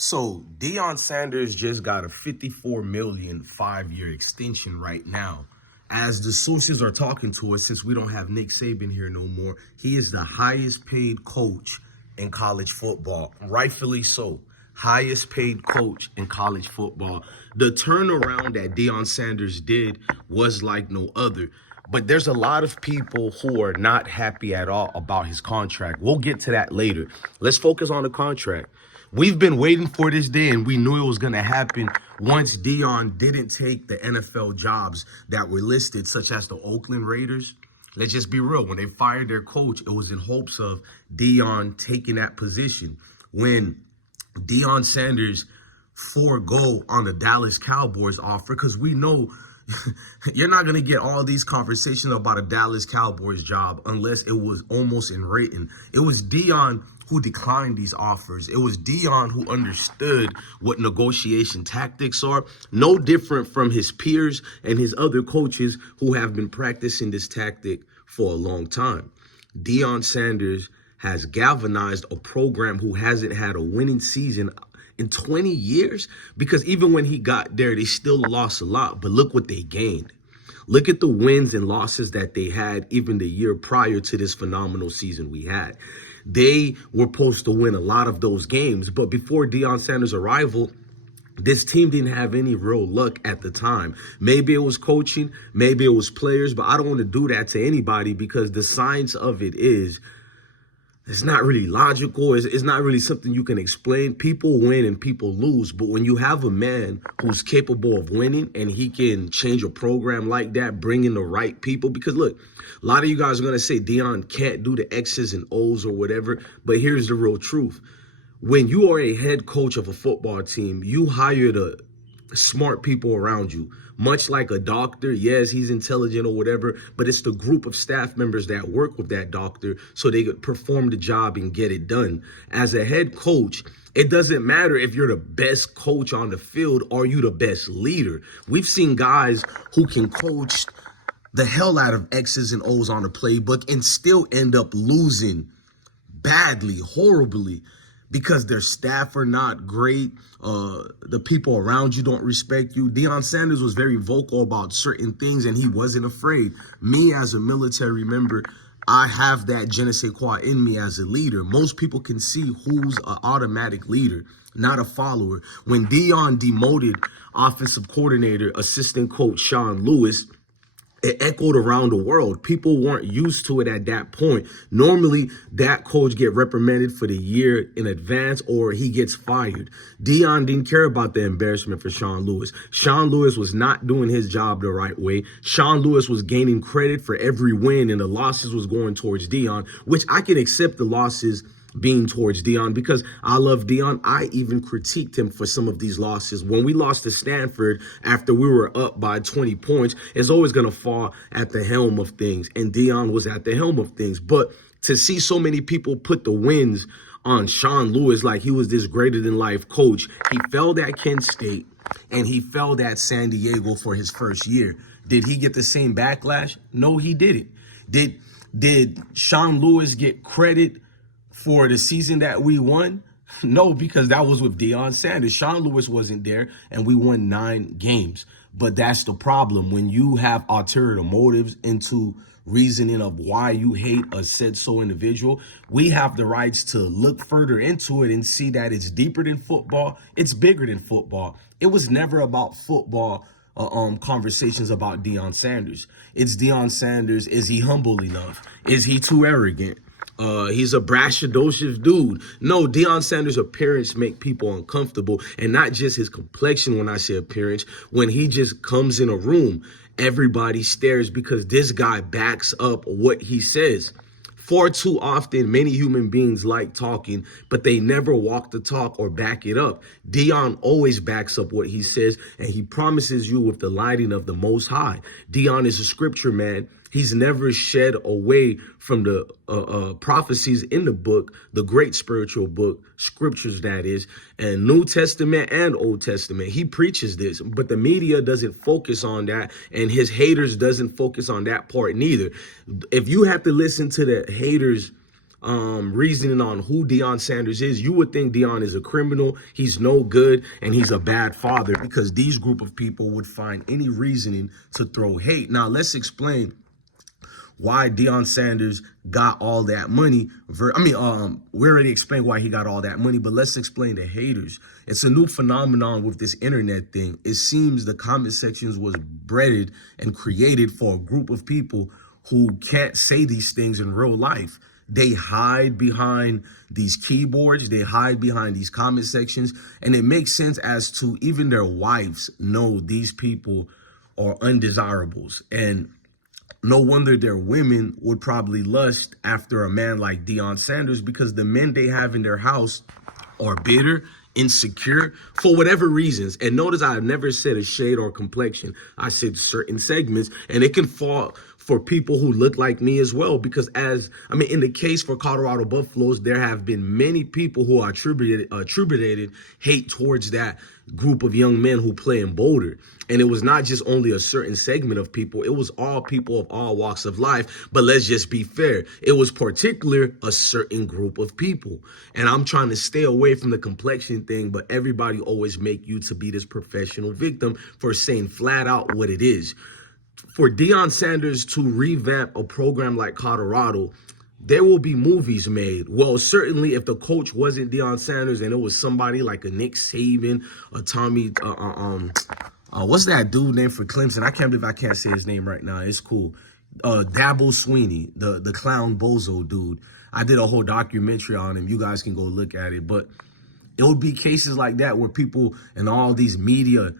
So Deion Sanders just got a $54 million 5-year extension right now. As the sources are talking to us, since we don't have Nick Saban here no more, he is the highest paid coach in college football, rightfully so. Highest paid coach in college football. The turnaround that Deion Sanders did was like no other. But there's a lot of people who are not happy at all about his contract. We'll get to that later. Let's focus on the contract. We've been waiting for this day, and we knew it was going to happen once Deion didn't take the NFL jobs that were listed, such as the Oakland Raiders. Let's just be real. When they fired their coach, it was in hopes of Deion taking that position. When Deion Sanders forego on the Dallas Cowboys offer, because we know you're not going to get all these conversations about a Dallas Cowboys job unless it was almost in written. It was Deion who declined these offers. It was Deion who understood what negotiation tactics are, no different from his peers and his other coaches who have been practicing this tactic for a long time. Deion Sanders has galvanized a program who hasn't had a winning season in 20 years, because even when he got there, they still lost a lot. But look what they gained. Look at the wins and losses that they had even the year prior to this phenomenal season we had. They were supposed to win a lot of those games, but before Deion Sanders' arrival, this team didn't have any real luck at the time. Maybe it was coaching, maybe it was players, but I don't want to do that to anybody, because the science of it is, it's not really logical. It's not really something you can explain. People win and people lose. But when you have a man who's capable of winning and he can change a program like that, bring in the right people. Because look, a lot of you guys are going to say Deion can't do the X's and O's or whatever. But here's the real truth. When you are a head coach of a football team, you hire the smart people around you. Much like a doctor, yes, he's intelligent or whatever, but it's the group of staff members that work with that doctor so they could perform the job and get it done. As a head coach, it doesn't matter if you're the best coach on the field or you the best leader. We've seen guys who can coach the hell out of X's and O's on the playbook and still end up losing badly, horribly, because their staff are not great. The people around you don't respect you. Deion Sanders was very vocal about certain things, and he wasn't afraid. Me, as a military member, I have that je ne sais quoi in me as a leader. Most people can see who's an automatic leader, not a follower. When Deion demoted offensive coordinator, assistant coach Sean Lewis, it echoed around the world. People weren't used to it at that point. Normally, that coach get reprimanded for the year in advance or he gets fired. Deion didn't care about the embarrassment for Sean Lewis. Sean Lewis was not doing his job the right way. Sean Lewis was gaining credit for every win, and the losses was going towards Deion, which I can accept the losses being towards Deion because I love Deion. I even critiqued him for some of these losses. When we lost to Stanford after we were up by 20 points, it's always going to fall at the helm of things. And Deion was at the helm of things. But to see so many people put the wins on Sean Lewis like he was this greater than life coach, he failed at Kent State and he failed at San Diego for his first year. Did he get the same backlash? No, he didn't. Did Sean Lewis get credit for the season that we won? No, because that was with Deion Sanders. Sean Lewis wasn't there, and we won 9 games. But that's the problem. When you have ulterior motives into reasoning of why you hate a said-so individual, we have the rights to look further into it and see that it's deeper than football. It's bigger than football. It was never about football conversations about Deion Sanders. It's Deion Sanders. Is he humble enough? Is he too arrogant? He's a braggadocious dude. No, Deion Sanders' appearance make people uncomfortable, and not just his complexion. When I say appearance, when he just comes in a room, everybody stares because this guy backs up what he says. Far too often, many human beings like talking, but they never walk the talk or back it up. Deion always backs up what he says, and he promises you with the lighting of the Most High. Deion is a scripture man. He's never shed away from the prophecies in the book, the great spiritual book, scriptures that is, and New Testament and Old Testament. He preaches this, but the media doesn't focus on that, and his haters doesn't focus on that part neither. If you have to listen to the haters reasoning on who Deion Sanders is, you would think Deion is a criminal, he's no good, and he's a bad father, because these group of people would find any reasoning to throw hate. Now, let's explain why Deion Sanders got all that money. We already explained why he got all that money, but let's explain the haters. It's a new phenomenon with this internet thing. It seems the comment sections was bred and created for a group of people who can't say these things in real life. They hide behind these keyboards, they hide behind these comment sections, and it makes sense as to even their wives know these people are undesirables. And no wonder their women would probably lust after a man like Deion Sanders, because the men they have in their house are bitter, insecure, for whatever reasons. And notice I have never said a shade or complexion. I said certain segments, and it can fall for people who look like me as well. Because in the case for Colorado Buffaloes, there have been many people who are attributed hate towards that group of young men who play in Boulder. And it was not just only a certain segment of people, it was all people of all walks of life. But let's just be fair, it was particular a certain group of people. And I'm trying to stay away from the complexion thing, but everybody always make you to be this professional victim for saying flat out what it is. For Deion Sanders to revamp a program like Colorado, there will be movies made. Well, certainly if the coach wasn't Deion Sanders and it was somebody like a Nick Saban, a Tommy, what's that dude name for Clemson? I can't believe I can't say his name right now. It's cool. Dabo Sweeney, the clown bozo dude. I did a whole documentary on him. You guys can go look at it. But it would be cases like that where people and all these media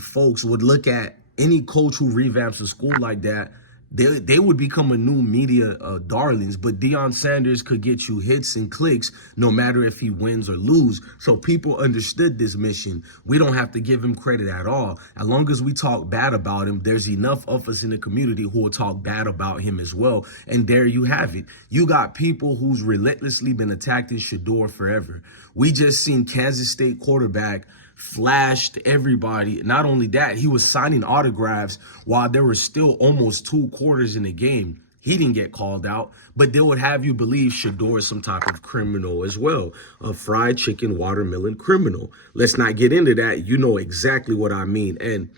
folks would look at any coach who revamps a school like that. They would become a new media darlings, but Deion Sanders could get you hits and clicks no matter if he wins or lose. So people understood this mission. We don't have to give him credit at all. As long as we talk bad about him, there's enough of us in the community who will talk bad about him as well. And there you have it. You got people who's relentlessly been attacking Shador forever. We just seen Kansas State quarterback flashed everybody. Not only that, he was signing autographs while there were still almost 2 quarters in the game. He didn't get called out, but they would have you believe Shador is some type of criminal as well, a fried chicken watermelon criminal. Let's not get into that. You know exactly what I mean. And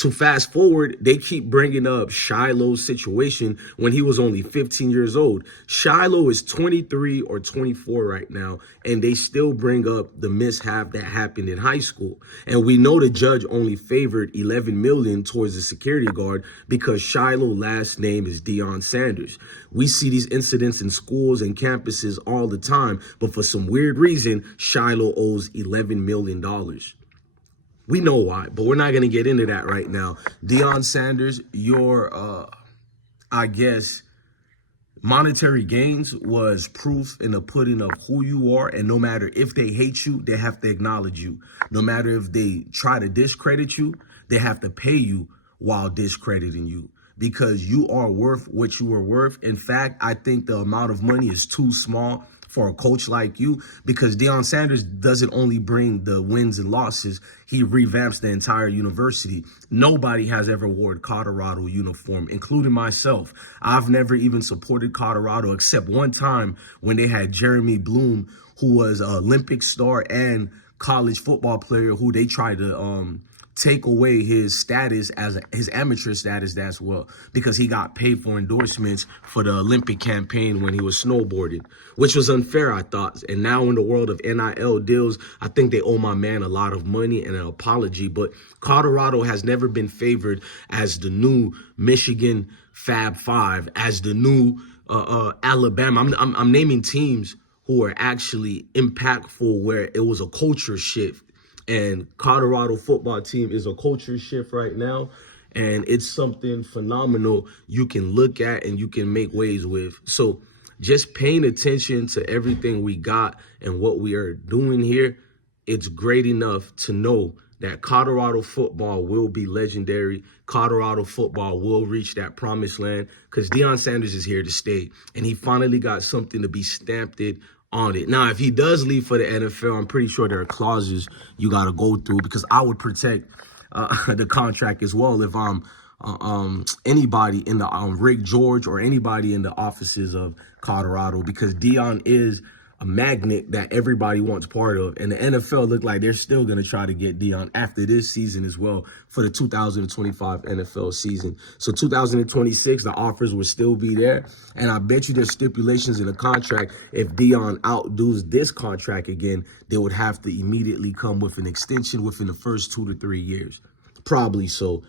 to fast forward, they keep bringing up Shiloh's situation when he was only 15 years old. Shiloh is 23 or 24 right now, and they still bring up the mishap that happened in high school. And we know the judge only favored $11 million towards the security guard because Shiloh's last name is Deion Sanders. We see these incidents in schools and campuses all the time, but for some weird reason, Shiloh owes $11 million. We know why, but we're not going to get into that right now. Deion Sanders, your, monetary gains was proof in the pudding of who you are. And no matter if they hate you, they have to acknowledge you. No matter if they try to discredit you, they have to pay you while discrediting you, because you are worth what you are worth. In fact, I think the amount of money is too small for a coach like you, because Deion Sanders doesn't only bring the wins and losses, he revamps the entire university. Nobody has ever worn Colorado uniform, including myself. I've never even supported Colorado except one time when they had Jeremy Bloom, who was an Olympic star and college football player, who they tried to take away his status as his amateur status as well, because he got paid for endorsements for the Olympic campaign when he was snowboarding, which was unfair, I thought. And now in the world of NIL deals, I think they owe my man a lot of money and an apology. But Colorado has never been favored as the new Michigan Fab Five, as the new Alabama. I'm naming teams who are actually impactful, where it was a culture shift. And Colorado football team is a culture shift right now. And it's something phenomenal you can look at and you can make waves with. So just paying attention to everything we got and what we are doing here, it's great enough to know that Colorado football will be legendary. Colorado football will reach that promised land, because Deion Sanders is here to stay. And he finally got something to be stamped on it. Now, if he does leave for the NFL, I'm pretty sure there are clauses you got to go through, because I would protect the contract as well if I'm anybody in the Rick George or anybody in the offices of Colorado, because Deion is a magnet that everybody wants part of. And the NFL look like they're still going to try to get Deion after this season as well for the 2025 NFL season. So 2026, the offers will still be there. And I bet you there's stipulations in the contract. If Deion outdoes this contract again, they would have to immediately come with an extension within the first 2 to 3 years. Probably so.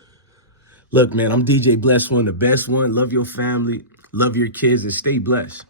Look, man, I'm DJ Bless One, the best one. Love your family, love your kids, and stay blessed.